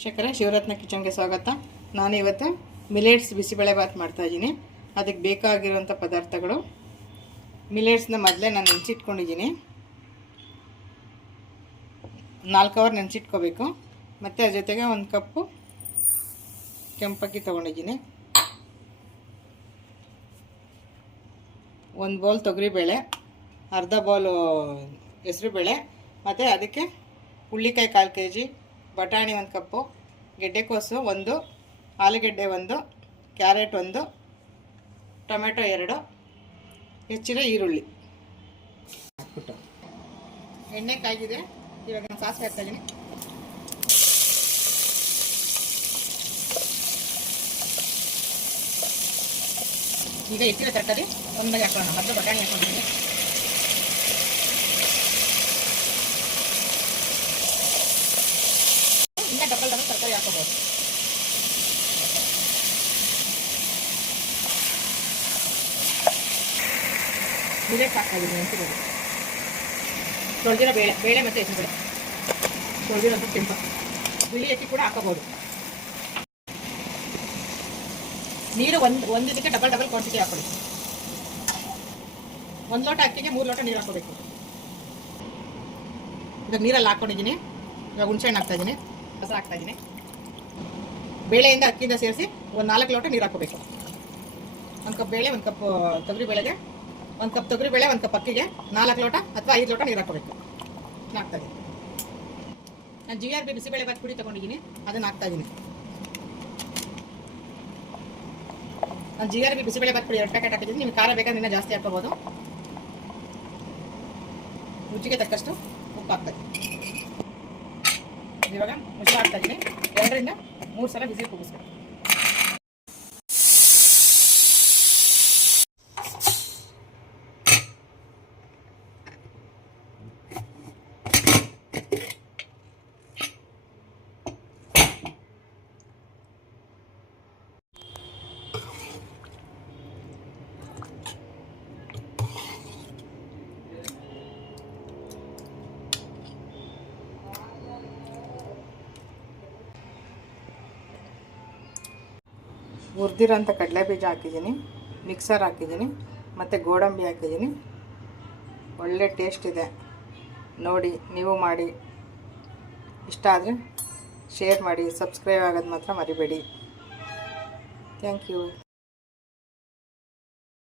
ವೀಕ್ಷಕರೇ, ಶಿವರತ್ನ ಕಿಚನ್ಗೆ ಸ್ವಾಗತ. ನಾನು ಇವತ್ತು ಮಿಲೆಟ್ಸ್ ಬಿಸಿಬೇಳೆ ಬಾತ್ ಮಾಡ್ತಾ ಇದ್ದೀನಿ. ಅದಕ್ಕೆ ಬೇಕಾಗಿರುವಂಥ ಪದಾರ್ಥಗಳು: ಮಿಲೆಟ್ಸ್ನ ಮೊದಲೇ ನಾನು ನೆನೆಸಿಟ್ಕೊಂಡಿದ್ದೀನಿ, 4 ಅವರ್ ನೆನೆಸಿಟ್ಕೋಬೇಕು. ಮತ್ತು ಅದ್ರ ಜೊತೆಗೆ 1 ಕಪ್ಪು ಕೆಂಪಕ್ಕಿ ತೊಗೊಂಡಿದ್ದೀನಿ, 1 ಬೌಲ್ ತೊಗರಿಬೇಳೆ, ಅರ್ಧ ಬೌಲು ಹೆಸರುಬೇಳೆ, ಮತ್ತು ಅದಕ್ಕೆ ಹುಳ್ಳಿಕಾಯಿ 1/4 kg, ಬಟಾಣಿ 1 ಕಪ್ಪು, ಗೆಡ್ಡೆಕೋಸು 1, ಆಲೂಗೆಡ್ಡೆ 1, ಕ್ಯಾರೆಟ್ 1, ಟೊಮೆಟೊ 2, ಹೆಚ್ಚಿರೋ ಈರುಳ್ಳಿ. ಎಣ್ಣೆ ಕಾಯ್ದಿದೆ, ಇವಾಗ ನಾನು ಸಾಸಿವೆ ಹಾಕ್ತಾ ಇದ್ದೀನಿ. ಈಗ ಹೆಚ್ಚಿರೋ ತರಕಾರಿ ಒಂದಾಗಿ ಹಾಕೋಣ. ಮೊದಲು ಬಟಾಣಿ ಹಾಕೊಂಡಿದ್ದೀನಿ, ಇನ್ನು ಡಬಲ್ ತರಕಾರಿ ಹಾಕೋಬಹುದು. ಮಿಲೆಟ್ಸ್ ಹಾಕ್ತಾ ಇದ್ದೀನಿ, ನೆನೆಸಿರೋದು ತೊಳೆದಿರೋ ಬೇಳೆ ಮತ್ತು ಹೆಸರುಬೇಳೆ, ತೊಳೆದಿರೋಂಥ ಕೆಂಪು, ಬಿಳಿ ಅಕ್ಕಿ ಕೂಡ ಹಾಕೋಬಹುದು. ನೀರು ಒಂದು ಇದಕ್ಕೆ ಡಬಲ್ ಕ್ವಾಂಟಿಟಿ ಹಾಕೊಳ್ಳಿ. 1 ಲೋಟ ಅಕ್ಕಿಗೆ 3 ಲೋಟ ನೀರು ಹಾಕೋಬೇಕು. ಇವಾಗ ನೀರಲ್ಲಿ ಹಾಕೊಂಡಿದ್ದೀನಿ. ಇವಾಗ ಹುಣಸೆಹಣ್ಣು ಹಾಕ್ತಾ ಇದ್ದೀನಿ, ರಸ ಹಾಕ್ತಾ ಇದ್ದೀನಿ. ಬೇಳೆಯಿಂದ ಅಕ್ಕಿಯಿಂದ ಸೇರಿಸಿ 4 ಲೋಟ ನೀರು ಹಾಕೋಬೇಕು. 1 ಕಪ್ ಬೇಳೆ, 1 ಕಪ್ ತೊಗರಿ ಬೇಳೆಗೆ, 1 ಕಪ್ ತೊಗರಿ ಬೇಳೆ, 1 ಕಪ್ ಅಕ್ಕಿಗೆ 4 ಲೋಟ ಅಥವಾ 5 ಲೋಟ ನೀರು ಹಾಕೋಬೇಕು. ಹಾಕ್ತಾ ಇದ್ದೀನಿ. ನಾನು GRB ಬಿಸಿಬೇಳೆ ಬಾತ್ ಪುಡಿ ತೊಗೊಂಡಿದ್ದೀನಿ, ಅದನ್ನು ಹಾಕ್ತಾ ಇದ್ದೀನಿ. ನಾನು GRB ಬಿಸಿಬೇಳೆ ಬಾತ್ ಪುಡಿ 2 ಪ್ಯಾಕೆಟ್ ಹಾಕಿದ್ದೀನಿ. ನೀವು ಖಾರ ಬೇಕಾದ್ರೆ ಇನ್ನೂ ಜಾಸ್ತಿ ಹಾಕೋಬೋದು. ರುಚಿಗೆ ತಕ್ಕಷ್ಟು ಉಪ್ಪು ಹಾಕ್ತಾ ಇದ್ದೀನಿ. ಇವಾಗ ಮುಚ್ಚಳ ಹಾಕ್ತಾ ಇದ್ದೀನಿ. 2 ರಿಂದ 3 ಸಲ ಬಿಸಿ ಕೂಗಿಸ್ಬೇಕು. ಹುರಿದಿರೋಂಥ ಕಡಲೆ ಬೀಜ ಹಾಕಿದ್ದೀನಿ, ಮಿಕ್ಸರ್ ಹಾಕಿದ್ದೀನಿ, ಮತ್ತು ಗೋಡಂಬಿ ಹಾಕಿದ್ದೀನಿ. ಒಳ್ಳೆ ಟೇಸ್ಟ್ ಇದೆ, ನೋಡಿ ನೀವು ಮಾಡಿ. ಇಷ್ಟ ಆದರೆ ಶೇರ್ ಮಾಡಿ, ಸಬ್ಸ್ಕ್ರೈಬ್ ಆಗೋದು ಮಾತ್ರ ಮರಿಬೇಡಿ. Thank you.